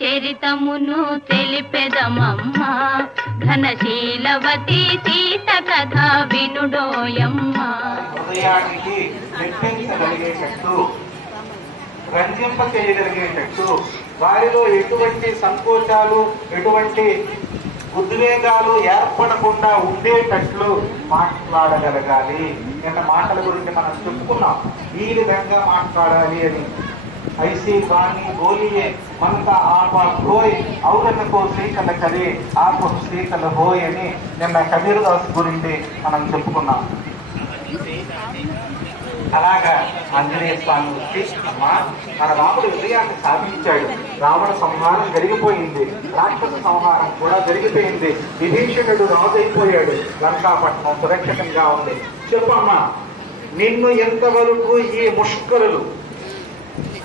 చరితమును తెలిపెదమమ్మ. ఘనశీలవతి సీత కథ వినుడోయమ్మ. హృదయానికి మెప్పించగలిగేటట్టు రంజింప చేయగలిగేటట్టు వారిలో ఎటువంటి సంకోచాలు ఎటువంటి ఉద్వేగాలు ఏర్పడకుండా ఉండేటట్లు మాట్లాడగలగాలి. నిన్న మాటల గురించి మనం చెప్పుకున్నాం. ఈ విధంగా మాట్లాడాలి అని ఐసి వాణి బోలియే మనక ఆప హోయ్ ఔరన్నకు కదే ఆ ఆపు శ్రీకల హోయ్ అని నిన్న కబీర్ దాస్ గురించి మనం చెప్పుకున్నాం. అలాగా ఆంజనేయ స్వామి వచ్చి అమ్మా మన రాముడు విజయాన్ని సాధించాడు. రావణ సంహారం జరిగిపోయింది. రాక్షస సంహారం కూడా జరిగిపోయింది. విభీషణుడు రాజు అయిపోయాడు లంకాపట్నం సురక్షితంగా ఉంది. చెప్పమ్మా నిన్ను ఎంతవరకు ఈ ముష్కరులు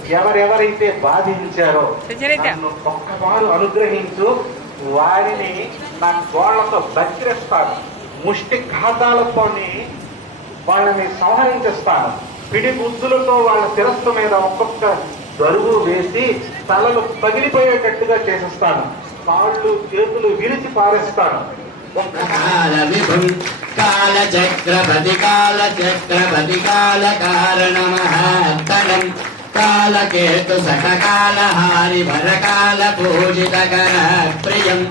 ఎవరెవరైతే బాధించారో నన్ను అనుగ్రహించు వారిని నా గోళ్ళతో బతిరేస్తాను ముష్టి ఖాతాలతోని వాళ్ళని సంహరించేస్తాను. పిడి బుద్ధులతో వాళ్ళ శిరస్సు మీద ఒక్కొక్క దరువు వేసి తలలు పగిలిపోయేటట్టుగా చేసేస్తాను. కాళ్ళు చేతులు విరిచి పారేస్తాను. ఒక్క కాల విభుం కాలచక్రపతి కాలచక్రపతి కాల కారణ మహాత్తరం. కాలకేతు సకకాల హారి వరకాల పూజిత కర ప్రియం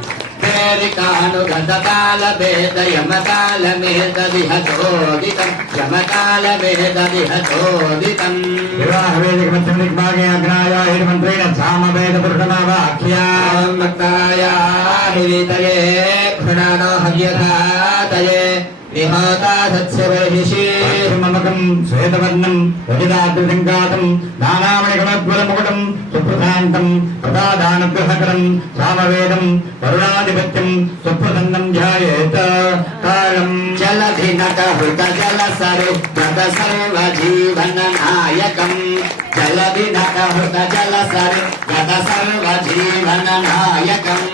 పేరికాను గతకాల భేద యమకాల మేదదిహ చోదితం యమకాల శ్వేతవర్ణం రజితాగ్రసంకాతం నానామణికమద్వలముకుటం సుప్రశాంతం ప్రసాదానుగ్రహకరం సామవేదం వరుణాధిపత్యం సుప్రసన్నం ధ్యాయేత కాలం. జలధినక హృత జల సరు గత సర్వ జీవన నాయకం జలధినక హృత జల సరు గత సర్వ జీవన నాయకం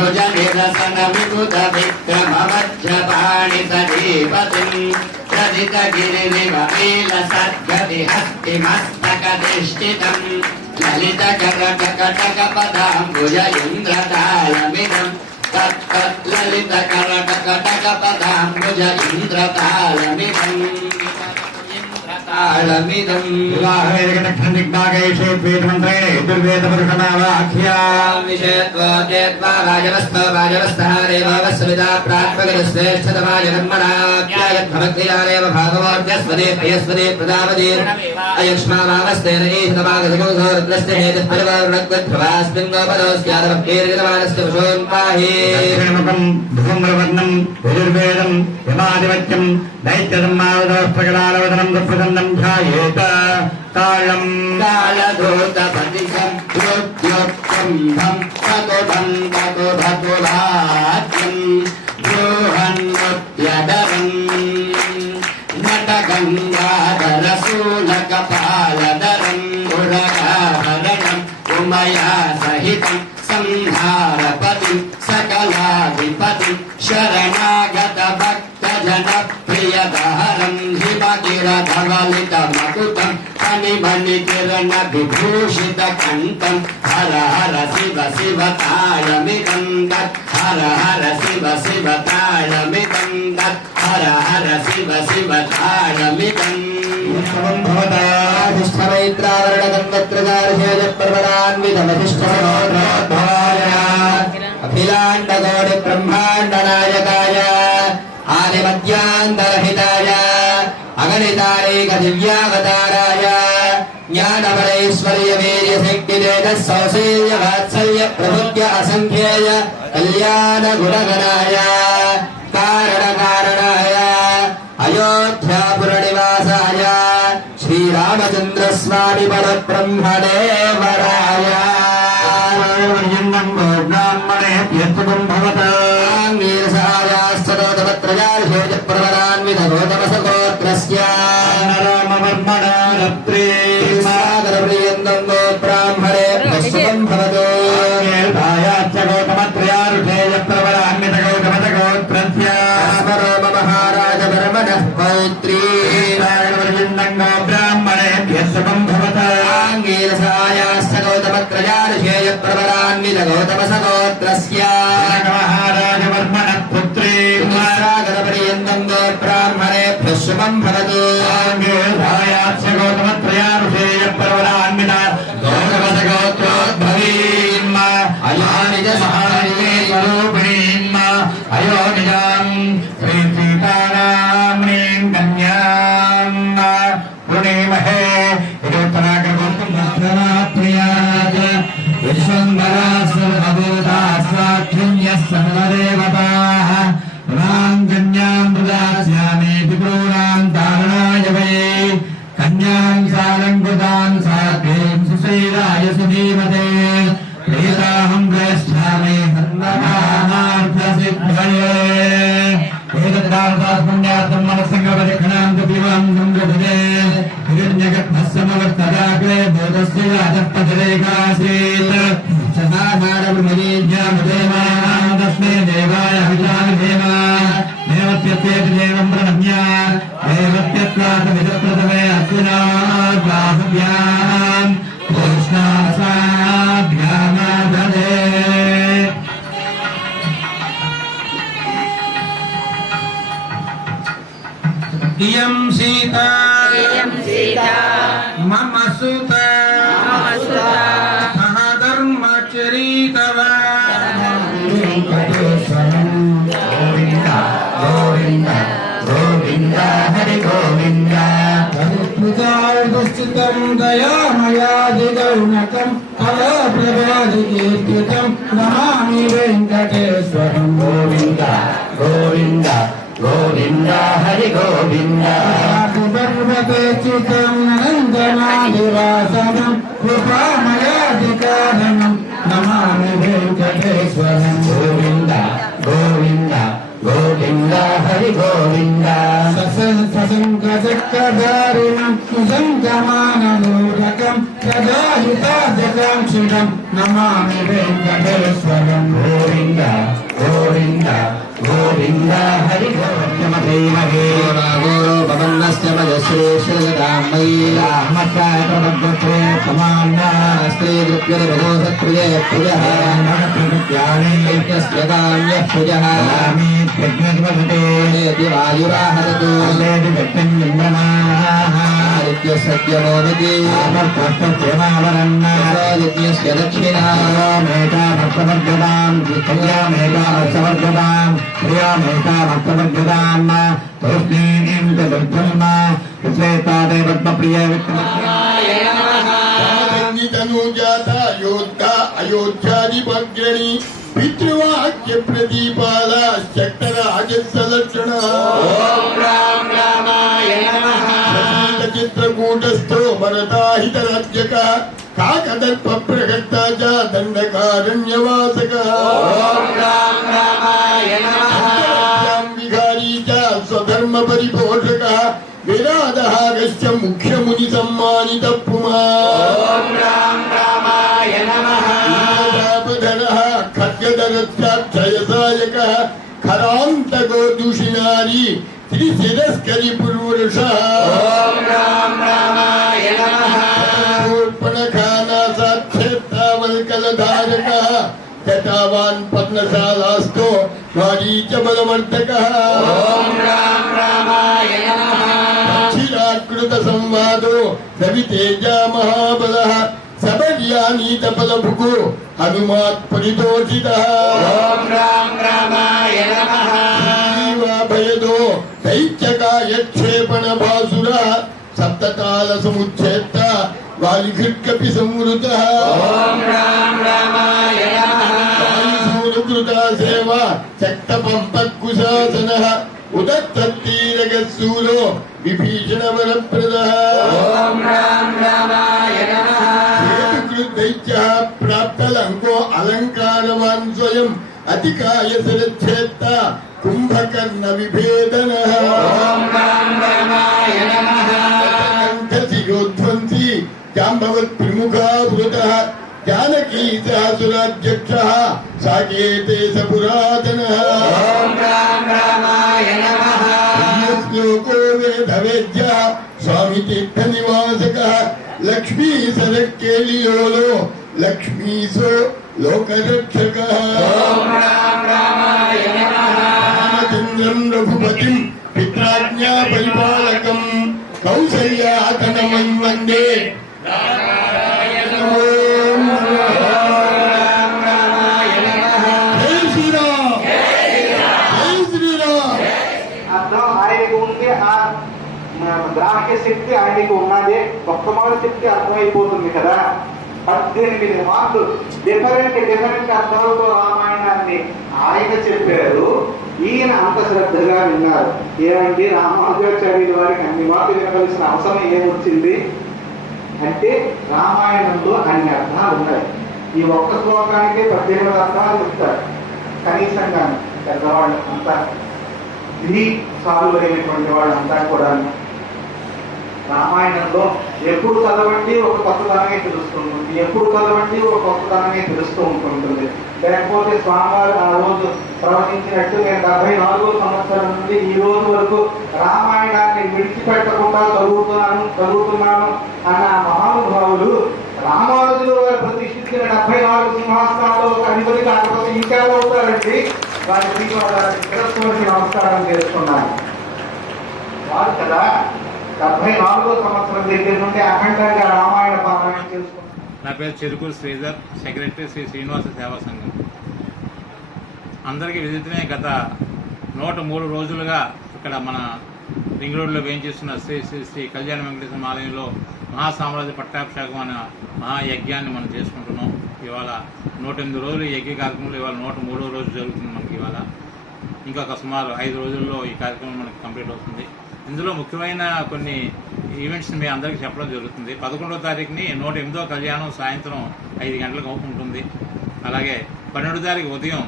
ललित प्रदितगिरिनिवमीलसद्गतिहस्तिमस्तकधिष्ठितम् ललितकरटकटकपदाम्बुज इन्द्रतालमिदम् तत्तत् ललितकरटकटकपदाम्बुज इन्द्रतालमिदम् ప్రాత్మగశ్రేష్ఠతమాజన్మనాప్యాయద్భవద్విజానేవ భాగవోర్జస్వదే ప్రియస్వదే ప్రదావదే. అయక్ష్మావావస్తేన ఈశతమాగధికోరుద్రస్య హేతుః పరివారుణక్వద్భవాస్మిన్ గోపదోస్యాదవకీర్యమానస్య విషోన్ పాహి ధూమ్రవర్ణం యజుర్వేదం యమాధిపత్యం దైత్యసమ్మావదోస్త్రకలాలవదనం సుప్రసన్నం ధ్యాయేత కాళం. కాళధూతపతిశం యోగ్యోత్కంభం తతుభం తతు భతుభాగ్యం బృహన్ముత్యదరం నటగంగాధరశూలకపాలధరం ఉరగాభరణం ఉమయా సహితం సంహారపతిం సకలాధిపతిం శరణాగత హిమగిరధవలిత కని ఫణిమణి కిరణ విభూషిత కంఠం. హర హర శివ శివ తాళమి దత్ హర హర శివ శివ తాళమి దత్ హర హర శివ శివ తాళమి సర్వం భవతా అఖిలాండగోడి బ్రహ్మాండ నాయకాయ ఆదిమధ్యాంతరహితాయ. ललितारेक वात्सल्य असंख्येय कल्याण गुणगणाय कारण कारणाय अयोध्यापुरनिवासाय श्रीरामचन्द्र स्वामि परब्रह्मदेवराय ब्रह्मणे भवता प्रवरान्वित गौतमस गोत्रस्य रामवर्मणा रत्रे सागरप्रियन्दं गोत्राह्मरे प्रस्तुतं भवतु भायाच्च गौतमत्रयारुषेय प्रवरान्वित गौतमस गोत्रस्य रामराम महाराज वर्मणः पौत्री सागरवर्यन्दं गोब्राह्मणेभ्यः सुखं भवताङ्गीरसायाश्च गौतमत्रयारुषेय प्रवरान्वित गौतमस तस्य अधपतिरेकासीत् सदाकारमनीज्ञामदेवाः तस्मै प्रणम्य देवत्यत्वात् अर्जुना చరీకవా గోవింద గోవింద గోవింద హరి గోవింద స్థితం దయామయాదిగౌణకం హలో ప్రభాది నమామి వెంకటేశ్వరం గోవింద నమామి వెంకటేశ్వరం గోవింద గోవింద గోవింద హరి గోవింద సశంకచక్రధారిణం సుసంగమానూరకం సదాహితాజకాంక్షిణం నమామి వెంకటేశ్వరం గోవింద గోవింద గోవింద హరి గోవిందమహే గోరూపమన్నస్య మయశ్రేష్ఠదామయీ స్త్రీ దృప్యనిర్భోసత్ప్రియ ప్రియః యస్య కామ్యః ప్రియః ఏతి వాయురాహరతు ఆదిత్య సత్యమోమితి ఆదిత్యస్య దక్షిణా తనూజాత యోద్ధ అయోధ్యాధిపగ్రణి పితృవాక్య ప్రదీపాల శక్తర అజస్సలక్షణ చిత్రకూటస్థో మరదాహిత రాజ్యక కాకదర్ప ప్రకర్త చ దండకారణ్యవాసక విహారీ చ స్వధర్మ పరిపోషక విరాద ముఖ్య ముని సమ్మానిత పుమా. రామధరः ఖడ్గదరక్షయసాయకः ఖరాంతకో దూషినారి త్రిశిరస్కరి పురుషः పూర్పణఖానాసాక్షేత్తావల్కలధారకः జటావాన్ పద్మశాలాస్తో వారీచ బలవర్ధకः. చిరాకృత సంవాదో రవి తేజ మహాబల. సబర్యానీత బలభుకు హనుమాత్ పరితోషిత భయదో దైత్యకాయక్షేపణ భాసుర సప్తకాల సముచ్ఛేత్త వాలిఘృత్కపి సంవృత వాయుసూనుకృత సేవ శక్త పంపకుశాసన ఉదత్తీరగసూలో విభీషణ వరప్రద దైత్య ప్రాప్తలంకో అలంకారవాన్ స్వయం అతికాయ శరచ్ఛేత్త కుంభకర్ణ విభేదన కంఠశిరోధ్వంసి జాంబవత్ ప్రముఖావృత జానకీ సహసురాధ్యక్ష సాకేతే స పురాతన శ్లోకో अधिकाय सुरक्षेत्त कुंभकर्ण विभेदन शिरोध्वंसी जाम्भवत्मुखावृतः जानकी सहसुराध्यक्षः साकेते स पुरातनः श्लोको वेदवेद्यः स्वामितीर्थनिवासकः। लक्ष्मी सरक्केलियोलो लक्ष्मीसो జై శ్రీరామ్ అర్థం ఆయనకు ఉంది ఆ మ, గ్రాహ్య శక్తి ఆయనకు ఉన్నది. భక్తమాల శక్తి అర్థమైపోతుంది కదా. పద్దెనిమిది మార్కులు. డిఫరెంట్ డిఫరెంట్ అర్థాలతో రామాయణాన్ని ఆయన చెప్పారు. ఈయన అంత శ్రద్ధగా విన్నారు. ఏమండి రామానుజాచార్యుల వారికి అన్ని మార్కులు వినవలసిన అవసరం ఏమొచ్చింది? అంటే రామాయణంలో అన్ని అర్థాలు ఉన్నాయి. ఈ ఒక్క శ్లోకానికే పద్దెనిమిది అర్థాలు చెప్తారు. కనీసంగా పెద్దవాళ్ళు అంతా ఇది సాల్వ్ అయినటువంటి వాళ్ళంతా కూడా రామాయణంలో ఎప్పుడు చదవండి ఒక కొత్తదనమే తెలుస్తుంటుంది ఎప్పుడు చదవండి ఒక కొత్తదనమే తెలుస్తూ ఉంటుంటుంది. లేకపోతే స్వామివారు ఆ రోజు ప్రవచించినట్టు నేను డెబ్బై నాలుగో సంవత్సరం నుండి ఈ రోజు వరకు రామాయణాన్ని విడిచిపెట్టకుండా చదువుతున్నాను చదువుతున్నాను అన్న మహానుభావులు రామానుజులు వారు ప్రతిష్ఠించిన డెబ్బై నాలుగు సింహాసనాల్లో ఒక అధిపతి కాకపోతే ఇంకా అవుతారండి? వారి శ్రీవారికి శిరస్సుకి నమస్కారం చేస్తున్నాను వారు కదా డెబ్బై నాలుగో సంవత్సరం దగ్గర నుండి అఖండంగా రామాయణ పారాయణ చేసుకుంటున్నారు నా పేరు చెరుకూరు శ్రీధర్ సెక్రటరీ శ్రీ శ్రీనివాస సేవా సంఘం. అందరికీ విదితమే గత నూట మూడు రోజులుగా ఇక్కడ మన రింగ్ రోడ్లో వేయించేస్తున్న శ్రీ శ్రీ శ్రీ కళ్యాణ వెంకటేశ్వర ఆలయంలో మహాసామ్రాజ్య పట్టాభిషేకం అనే మహాయజ్ఞాన్ని మనం చేసుకుంటున్నాం. ఇవాళ నూట ఎనిమిది రోజులు ఈ యజ్ఞ కార్యక్రమంలో ఇవాళ నూట మూడో రోజు జరుగుతుంది మనకి ఇవాళ. ఇంకొక సుమారు ఐదు రోజుల్లో ఈ కార్యక్రమం మనకి కంప్లీట్ అవుతుంది. ఇందులో ముఖ్యమైన కొన్ని ఈవెంట్స్ మీ అందరికీ చెప్పడం జరుగుతుంది. పదకొండవ తారీఖుని నూట ఎనిమిదో కళ్యాణం సాయంత్రం ఐదు గంటలకు ఉంటుంది అలాగే పన్నెండో తారీఖు ఉదయం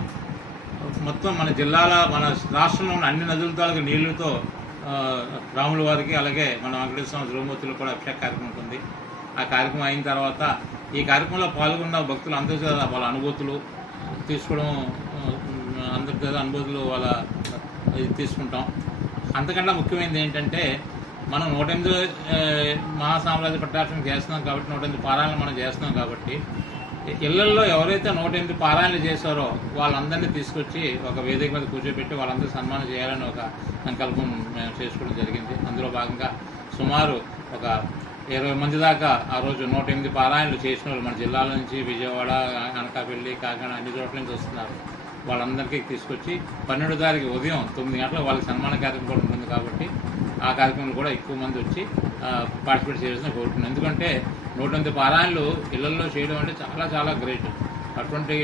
మొత్తం మన జిల్లాల మన రాష్ట్రంలో ఉన్న అన్ని నదుల తాలూకు నీళ్ళతో రాముల వారికి అలాగే మన వెంకటేశ్వర ధ్రువమూర్తులు కూడా అభిషేక కార్యక్రమం ఉంటుంది. ఆ కార్యక్రమం అయిన తర్వాత ఈ కార్యక్రమంలో పాల్గొన్న భక్తులు అందరి కూడా వాళ్ళ అనుభూతులు తీసుకోవడం అందరి దగ్గర అనుభూతులు వాళ్ళ ఇది తీసుకుంటాం. అంతకన్నా ముఖ్యమైనది ఏంటంటే మనం నూట ఎనిమిది మహాసామ్రాజ్య పట్టాభిషేకం చేస్తున్నాం కాబట్టి నూట ఎనిమిది పారాయణలు మనం చేస్తున్నాం కాబట్టి ఇళ్ళలో ఎవరైతే నూట ఎనిమిది పారాయణలు చేశారో వాళ్ళందరినీ తీసుకొచ్చి ఒక వేదిక మీద కూర్చోబెట్టి వాళ్ళందరూ సన్మానం చేయాలని ఒక సంకల్పం మేము చేసుకోవడం జరిగింది. అందులో భాగంగా సుమారు ఒక ఇరవై మంది దాకా ఆ రోజు నూట ఎనిమిది పారాయణలు చేసిన వాళ్ళు మన జిల్లాల నుంచి విజయవాడ అనకాపల్లి కాకినాడ అన్ని చోట్ల నుంచి వస్తున్నారు. వాళ్ళందరికీ తీసుకొచ్చి పన్నెండు తారీఖు ఉదయం తొమ్మిది గంటలకు వాళ్ళకి సన్మాన కార్యక్రమం కూడా ఉంటుంది కాబట్టి ఆ కార్యక్రమంలో కూడా ఎక్కువ మంది వచ్చి పార్టిసిపేట్ చేయాల్సిన కోరుతున్నాను ఎందుకంటే నూట ఎనిమిది పారాయణలు ఇళ్ళలో చేయడం అంటే చాలా చాలా గ్రేట్ అటువంటి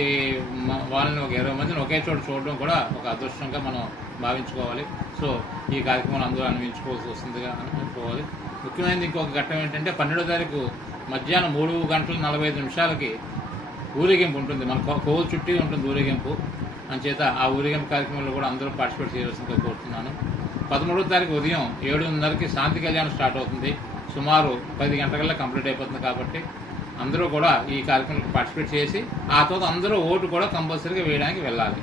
వాళ్ళని ఒక ఇరవై మందిని ఒకే చోట చూడడం కూడా ఒక అదృష్టంగా మనం భావించుకోవాలి. సో ఈ కార్యక్రమాలు అందరూ అన్వించుకోవాల్సి వస్తుందిగా అనుకోవాలి. ముఖ్యమైనది ఇంకొక ఘట్టం ఏంటంటే పన్నెండో తారీఖు మధ్యాహ్నం మూడు గంటల నలభై ఐదు నిమిషాలకి ఊరేగింపు ఉంటుంది. మన కో- కోవు చుట్టి ఉంటుంది ఊరేగింపు. అంచేత ఆ ఊరేగింపు కార్యక్రమంలో కూడా అందరూ పార్టిసిపేట్ చేయవలసిందిగా కోరుతున్నాను. పదమూడవ తారీఖు ఉదయం ఏడున్నరకి శాంతి కళ్యాణం స్టార్ట్ అవుతుంది. సుమారు పది గంటలకల్లా కంప్లీట్ అయిపోతుంది కాబట్టి అందరూ కూడా ఈ కార్యక్రమంలో పార్టిసిపేట్ చేసి ఆ తర్వాత అందరూ ఓటు కూడా కంపల్సరీగా వేయడానికి వెళ్ళాలి.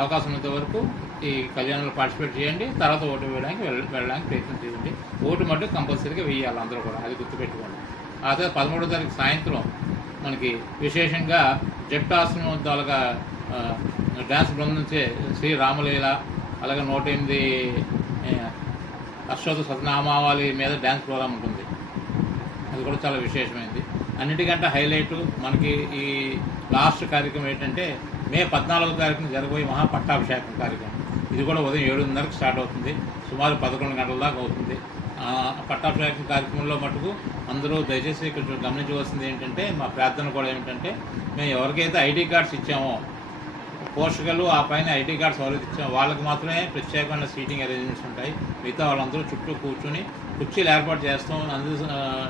అవకాశం ఉన్నంత వరకు ఈ కళ్యాణంలో పార్టిసిపేట్ చేయండి తర్వాత ఓటు వేయడానికి వెళ్ళడానికి ప్రయత్నం చేయండి. ఓటు మటుకు కంపల్సరీగా వేయాలి అందరూ కూడా అది గుర్తుపెట్టుకోండి. ఆ తర్వాత పదమూడో తారీఖు సాయంత్రం మనకి విశేషంగా జట్టు తాలూకా డ్యాన్స్ బృందం చే శ్రీ రామలీల అలాగే నూట ఎనిమిది అశ్వత సతనామావళి మీద డ్యాన్స్ ప్రోగ్రామ్ ఉంటుంది. అది కూడా చాలా విశేషమైంది. అన్నిటికంటే హైలైట్ మనకి ఈ లాస్ట్ కార్యక్రమం ఏంటంటే మే పద్నాలుగో తారీఖున జరగబోయే మహా పట్టాభిషేకం కార్యక్రమం. ఇది కూడా ఉదయం ఏడున్నరకు స్టార్ట్ అవుతుంది. సుమారు పదకొండు గంటల దాకా అవుతుంది. పట్టాభిషేకం కార్యక్రమంలో మటుకు అందరూ దయచేసి కొంచెం గమనించవలసింది ఏంటంటే మా ప్రార్థన కూడా ఏమిటంటే మేము ఎవరికైతే ఐడి కార్డ్స్ ఇచ్చామో పోషకులు ఆ పైన ఐటీ కార్డ్స్ ఎవరైతే ఇచ్చిన వాళ్ళకి మాత్రమే ప్రత్యేకమైన సీటింగ్ అరేంజ్మెంట్స్ ఉంటాయి. మిగతా వాళ్ళందరూ చుట్టూ కూర్చుని కుర్చీలు ఏర్పాటు చేస్తాం అందు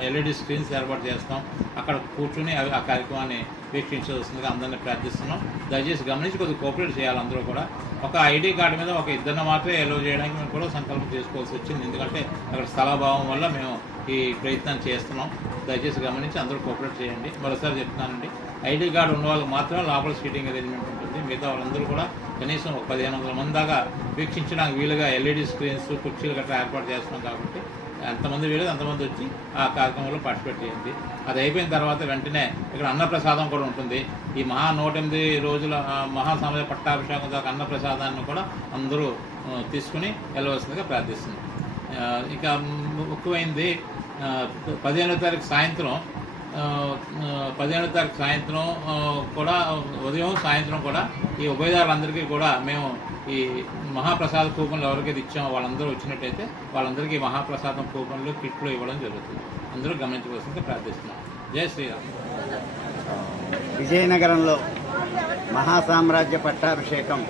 ఎల్ఈడి స్క్రీన్స్ ఏర్పాటు చేస్తాం. అక్కడ కూర్చుని అవి ఆ కార్యక్రమాన్ని వీక్షించవలసిందిగా అందరినీ ప్రార్థిస్తున్నాం. దయచేసి గమనించి కొద్దిగా కోఆపరేట్ చేయాలి అందరూ కూడా. ఒక ఐడి కార్డు మీద ఒక ఇద్దరిని మాత్రమే ఎలో చేయడానికి మేము కూడా సంకల్పం చేసుకోవాల్సి వచ్చింది. ఎందుకంటే అక్కడ స్థలాభావం వల్ల మేము ఈ ప్రయత్నం చేస్తున్నాం. దయచేసి గమనించి అందరూ కోఆపరేట్ చేయండి. మరోసారి చెప్తున్నానండి. ఐడి కార్డు ఉన్న వాళ్ళకి మాత్రమే లోపల సీటింగ్ అరేంజ్మెంట్ ఉంటుంది. మిగతా వాళ్ళందరూ కూడా కనీసం ఒక పదిహేను వందల మంది దాకా వీక్షించడానికి వీలుగా ఎల్ఈడి స్క్రీన్స్ కుర్చీలు గట్రా ఏర్పాటు చేస్తున్నాం కాబట్టి ఎంతమంది వీలు అంతమంది వచ్చి ఆ కార్యక్రమంలో పార్టిసిపేట్ చేయండి. అది అయిపోయిన తర్వాత వెంటనే ఇక్కడ అన్నప్రసాదం కూడా ఉంటుంది. ఈ మహా నూట ఎనిమిది రోజుల మహాసమయ మహాసమాజ పట్టాభిషేకం దాకా అన్నప్రసాదాన్ని కూడా అందరూ తీసుకుని వెళ్ళవలసిందిగా ప్రార్థిస్తుంది ఇక ముఖ్యమైనది పదిహేనో తారీఖు సాయంత్రం పదిహేనో తారీఖు సాయంత్రం కూడా ఉదయం సాయంత్రం కూడా ఈ ఉభయదారులందరికీ కూడా మేము ఈ మహాప్రసాద కూపన్లు ఎవరికైతే ఇచ్చామో వాళ్ళందరూ వచ్చినట్టయితే వాళ్ళందరికీ ఈ మహాప్రసాదం కూపన్లు కిట్లు ఇవ్వడం జరుగుతుంది. అందరూ గమనించవలసింది ప్రార్థిస్తున్నాం. జై శ్రీరామ్. విజయనగరంలో మహాసామ్రాజ్య పట్టాభిషేకం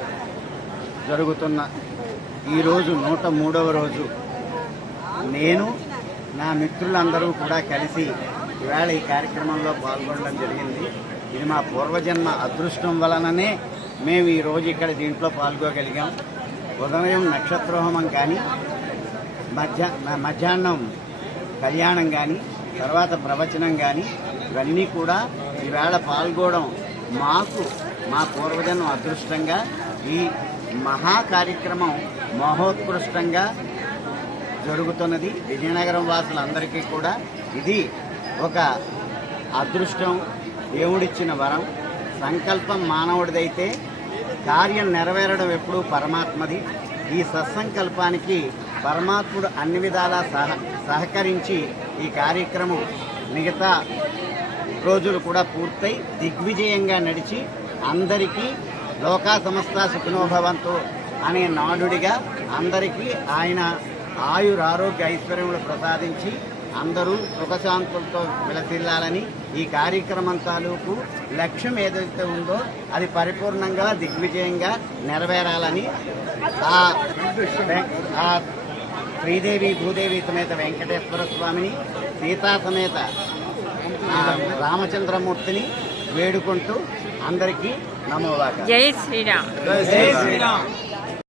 జరుగుతున్న ఈరోజు నూట మూడవ రోజు. నేను నా మిత్రులందరూ కూడా కలిసి ఇవాళ ఈ కార్యక్రమంలో పాల్గొనడం జరిగింది. ఇది మా పూర్వజన్మ అదృష్టం వలననే మేము ఈరోజు ఇక్కడ దీంట్లో పాల్గొగలిగాం. ఉదయం నక్షత్రహోమం కానీ మధ్యా మధ్యాహ్నం కళ్యాణం కానీ తర్వాత ప్రవచనం కానీ ఇవన్నీ కూడా ఈవేళ పాల్గొనడం మాకు మా పూర్వజన్మ అదృష్టంగా ఈ మహా కార్యక్రమం మహోత్కృష్టంగా జరుగుతున్నది. విజయనగరం వాసులందరికీ కూడా ఇది ఒక అదృష్టం దేవుడిచ్చిన వరం సంకల్పం మానవుడిదైతే కార్యం నెరవేరడం ఎప్పుడూ పరమాత్మది. ఈ సత్సంకల్పానికి పరమాత్ముడు అన్ని విధాలా సహ సహకరించి ఈ కార్యక్రమం మిగతా రోజులు కూడా పూర్తయి దిగ్విజయంగా నడిచి అందరికీ లోకా సమస్త సుఖినోభవంతో అనే నాడుడిగా అందరికీ ఆయన ఆయురారోగ్య ఐశ్వర్యములు ప్రసాదించి అందరూ సుఖశాంతులతో విలసిల్లాలని ఈ కార్యక్రమం తాలూకు లక్ష్యం ఏదైతే ఉందో అది పరిపూర్ణంగా దిగ్విజయంగా నెరవేరాలని ఆ శ్రీదేవి భూదేవి సమేత వెంకటేశ్వర స్వామిని సీతా సమేత ఆ రామచంద్రమూర్తిని వేడుకుంటూ అందరికీ నమోవాక. జై శ్రీరామ్. జై శ్రీరామ్.